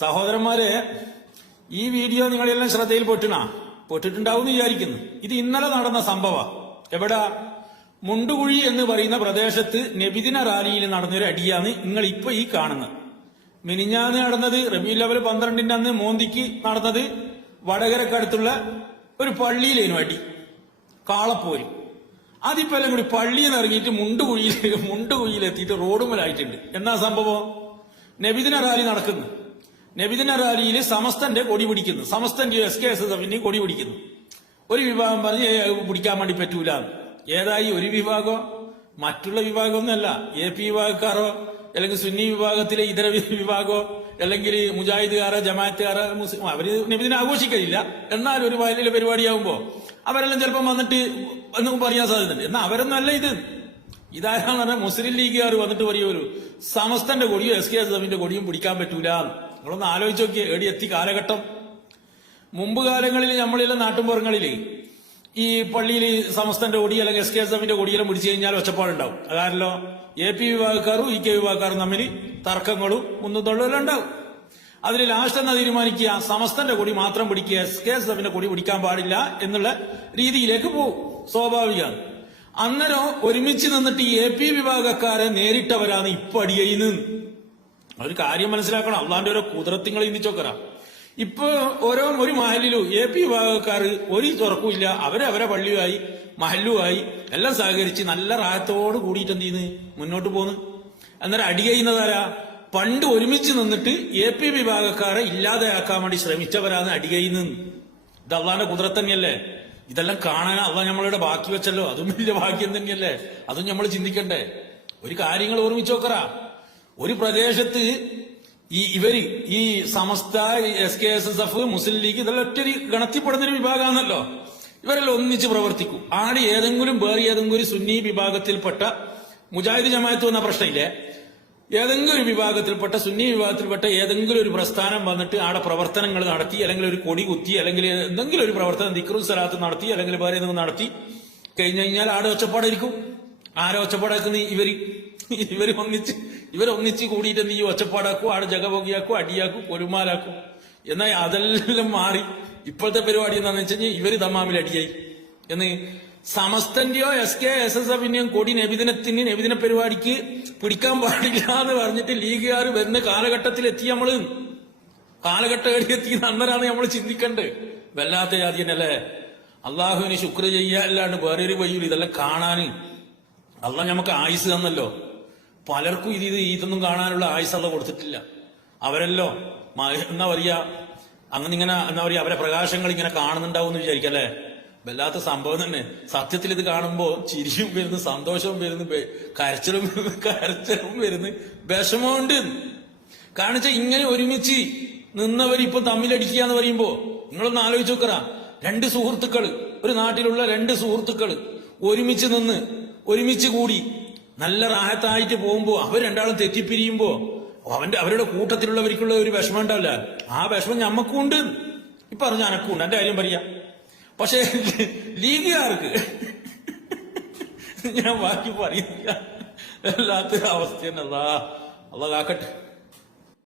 സഹോദരന്മാരെ, ഈ വീഡിയോ നിങ്ങളെല്ലാം ശ്രദ്ധയിൽ പെട്ടിട്ടുണ്ടാവും എന്ന് വിചാരിക്കുന്നു. ഇത് ഇന്നലെ നടന്ന സംഭവ. എവിടെ? മുണ്ടുകുഴി എന്ന് പറയുന്ന പ്രദേശത്ത് നബിദിന റാലിയിൽ നടന്നൊരു അടിയാണ് നിങ്ങൾ ഇപ്പൊ ഈ കാണുന്നത്. മിനിഞ്ഞാന്ന് നടന്നത് റബീഉൽ അവ്വൽ 12 അന്ന് മോന്തിക്ക് നടന്നത് വടകരക്കടുത്തുള്ള ഒരു പള്ളിയിലേനു അടി, കാളപ്പോര്. അതിപ്പോ എല്ലാം കൂടി പള്ളിയിൽ നിന്ന് ഇറങ്ങിയിട്ട് മുണ്ടുകുഴിയിലെത്തിയിട്ട് റോഡുമലായിട്ടുണ്ട്. എന്നാ സംഭവം? നബിദിന റാലി നടക്കുന്നു. നബിദിന റാലിയിൽ സമസ്തന്റെ കൊടി പിടിക്കുന്നു, സമസ്തന്റെ SKSSF കൊടി പിടിക്കുന്നു. ഒരു വിഭാഗം പറഞ്ഞ് പിടിക്കാൻ വേണ്ടി പറ്റൂല. ഏതായി ഒരു വിഭാഗം? മറ്റുള്ള വിഭാഗമൊന്നുമല്ല. AP വിഭാഗക്കാരോ അല്ലെങ്കിൽ സുന്നി വിഭാഗത്തിലെ ഇതര വിഭാഗമോ അല്ലെങ്കിൽ മുജാഹിദുകാരോ ജമാഅത്തുകാരോ മുസ്ലിം, അവര് നബിദിനം ആഘോഷിക്കില്ല. എന്നാൽ ഒരു വയലിലെ പരിപാടിയാകുമ്പോ അവരെല്ലാം ചിലപ്പം വന്നിട്ട് എന്നും പറയാൻ സാധ്യതയുണ്ട്. എന്നാൽ അവരൊന്നും അല്ല ഇത്. ഇതാരാന്ന് പറഞ്ഞാൽ മുസ്ലിം ലീഗുകാർ വന്നിട്ട് പറയുമല്ലോ, സമസ്തന്റെ കൊടിയോ SKSSF കൊടിയും പിടിക്കാൻ പറ്റൂല. നിങ്ങളൊന്ന് ആലോചിച്ച് നോക്കിയേ, എടി എത്തി കാലഘട്ടം. മുമ്പ് കാലങ്ങളിൽ നമ്മളിലെ നാട്ടുമ്പുറങ്ങളിൽ ഈ പള്ളിയിൽ സമസ്തന്റെ കൊടി അല്ലെങ്കിൽ SKSSF കൊടിയെല്ലാം പിടിച്ചു കഴിഞ്ഞാൽ ഒച്ചപ്പാടുണ്ടാവും. അതാരല്ലോ AP വിഭാഗക്കാരും EK വിഭാഗക്കാരും തമ്മിൽ തർക്കങ്ങളും മുന്നൂത്തള്ളുമെല്ലാം ഉണ്ടാവും. അതിൽ ലാസ്റ്റ് എന്നാ തീരുമാനിക്കുക, സമസ്തന്റെ കൊടി മാത്രം പിടിക്കുക, SKSSF കൊടി പിടിക്കാൻ പാടില്ല എന്നുള്ള രീതിയിലേക്ക് പോകും. സ്വാഭാവികമാണ്. അന്നേരം ഒരുമിച്ച് നിന്നിട്ട് ഈ AP വിഭാഗക്കാരെ നേരിട്ടവരാണ് ഇപ്പൊ അടി ചെയ്യുന്നത്. ഒരു കാര്യം മനസ്സിലാക്കണം, അള്ളാന്റെ ഓരോ കുതിരത്തിങ്ങൾ ചിന്തിച്ചോക്കറ. ഇപ്പൊ ഒരു മഹലിലും AP വിഭാഗക്കാർ ഒരു തുറക്കുമില്ല. അവരെ പള്ളിയുമായി മഹല്ലുമായി എല്ലാം സഹകരിച്ച് നല്ല റായത്തോട് കൂടിയിട്ട് എന്ത് ചെയ്യുന്നു, മുന്നോട്ട് പോകുന്നു. അന്നേരം അടി ചെയ്യുന്നതാരാ? പണ്ട് ഒരുമിച്ച് നിന്നിട്ട് AP വിഭാഗക്കാരെ ഇല്ലാതെയാക്കാൻ വേണ്ടി ശ്രമിച്ചവരാണ് അടി ചെയ്യുന്നത്. ഇത് അള്ളാന്റെ കുതിരത്ത് തന്നെയല്ലേ? ഇതെല്ലാം കാണാൻ അള്ളാഹ് നമ്മളുടെ ബാക്കി വെച്ചല്ലോ, അതും വലിയ ഭാഗ്യം തന്നെയല്ലേ? അതും നമ്മൾ ചിന്തിക്കണ്ടേ? ഒരു കാര്യങ്ങൾ ഓർമ്മിച്ച് നോക്കറ. ഒരു പ്രദേശത്ത് ഈ സമസ്ത SKSSF മുസ്ലിം ലീഗ് ഇതെല്ലാം ഒറ്റൊരു ഗണത്തിൽപ്പെടുന്നൊരു വിഭാഗമാണല്ലോ. ഇവരെല്ലാം ഒന്നിച്ച് പ്രവർത്തിക്കും. ആടെ ഏതെങ്കിലും വേറെ ഏതെങ്കിലും സുന്നി വിഭാഗത്തിൽപ്പെട്ട മുജാഹിദ് ജമാഅത്ത് വന്ന പ്രശ്നമില്ലേ, ഏതെങ്കിലും ഒരു വിഭാഗത്തിൽപ്പെട്ട സുന്നി വിഭാഗത്തിൽപ്പെട്ട ഏതെങ്കിലും ഒരു പ്രസ്ഥാനം വന്നിട്ട് ആടെ പ്രവർത്തനങ്ങൾ നടത്തി, അല്ലെങ്കിൽ ഒരു കൊടി കുത്തി, അല്ലെങ്കിൽ എന്തെങ്കിലും ഒരു പ്രവർത്തനം ദിക്റും സലാത്ത് നടത്തി, അല്ലെങ്കിൽ വേറെ എന്തെങ്കിലും നടത്തി കഴിഞ്ഞു കഴിഞ്ഞാൽ ആടെ ഒച്ചപ്പാടായിരിക്കും. ആരെ ഒച്ചപ്പാടാക്കുന്ന? ഇവരൊന്നിച്ച് കൂടിയിട്ട് നീ ഒച്ചപ്പാടാക്കും, ആടെ ജഗബോഗിയാക്കും, അടിയാക്കും, കൊലുമാലാക്കും. എന്നാൽ അതെല്ലാം മാറി ഇപ്പോഴത്തെ പരിപാടി എന്താണെന്ന് വെച്ച് കഴിഞ്ഞാൽ ഇവര് തമ്മിൽ അടിയായി എന്ന്. സമസ്തന്റെയോ SKSSF കൊടി നബിദിന പരിപാടിക്ക് പിടിക്കാൻ പാടില്ല എന്ന് പറഞ്ഞിട്ട് ലീഗുകാർ വരുന്ന കാലഘട്ടത്തിലെത്തി. കാലഘട്ടം എത്തി അന്നേരാണ് നമ്മൾ ചിന്തിക്കണ്ടേ. വല്ലാത്ത ജാതി തന്നെയല്ലേ. അള്ളാഹുവിന് ശുക്ർ ചെയ്യാല്ലാണ്ട് വേറൊരു വഴിയിൽ ഇതെല്ലാം കാണാന് അള്ളാഹ് നമുക്ക് ആയുസ് തന്നല്ലോ. പലർക്കും ഇതൊന്നും കാണാനുള്ള ആയുസ് അള്ളാഹ് കൊടുത്തിട്ടില്ല. അവരല്ലോ എന്താ പറയാ, അങ്ങനെ അവരെ പ്രകാശങ്ങൾ ഇങ്ങനെ കാണുന്നുണ്ടാവും എന്ന് വിചാരിക്കല്ലേ. വല്ലാത്ത സംഭവം തന്നെ. സത്യത്തിൽ ഇത് കാണുമ്പോ ചിരിയും വരുന്നു, സന്തോഷവും വരുന്നു, കരച്ചിലും വരുന്നു, വിഷമമുണ്ട്. കാരണം വെച്ചാൽ ഇങ്ങനെ ഒരുമിച്ച് നിന്നവരിപ്പൊ തമ്മിലടിക്കുക എന്ന് പറയുമ്പോ നിങ്ങളൊന്ന് ആലോചിച്ച് നോക്കറ. രണ്ട് സുഹൃത്തുക്കള്, ഒരു നാട്ടിലുള്ള രണ്ട് സുഹൃത്തുക്കള് ഒരുമിച്ച് നിന്ന് ഒരുമിച്ച് കൂടി നല്ല റാഹത്തായിട്ട് പോകുമ്പോ അവർ രണ്ടാളും തെറ്റിപ്പിരിയുമ്പോ അവരുടെ കൂട്ടത്തിലുള്ളവർക്കുള്ള ഒരു വിഷമം ഉണ്ടാവില്ല. ആ വിഷമം ഞമ്മക്കും ഉണ്ട്, ഇപ്പൊ പറഞ്ഞ അനക്കും ഉണ്ട്. എന്റെ കാര്യം പറയാ. പക്ഷെ ലീഗുകാർക്ക് ഞാൻ ബാക്കി പറയുന്നില്ല. വല്ലാത്തൊരു അവസ്ഥ തന്നെ. അള്ളാഹ് കാക്കട്ടെ.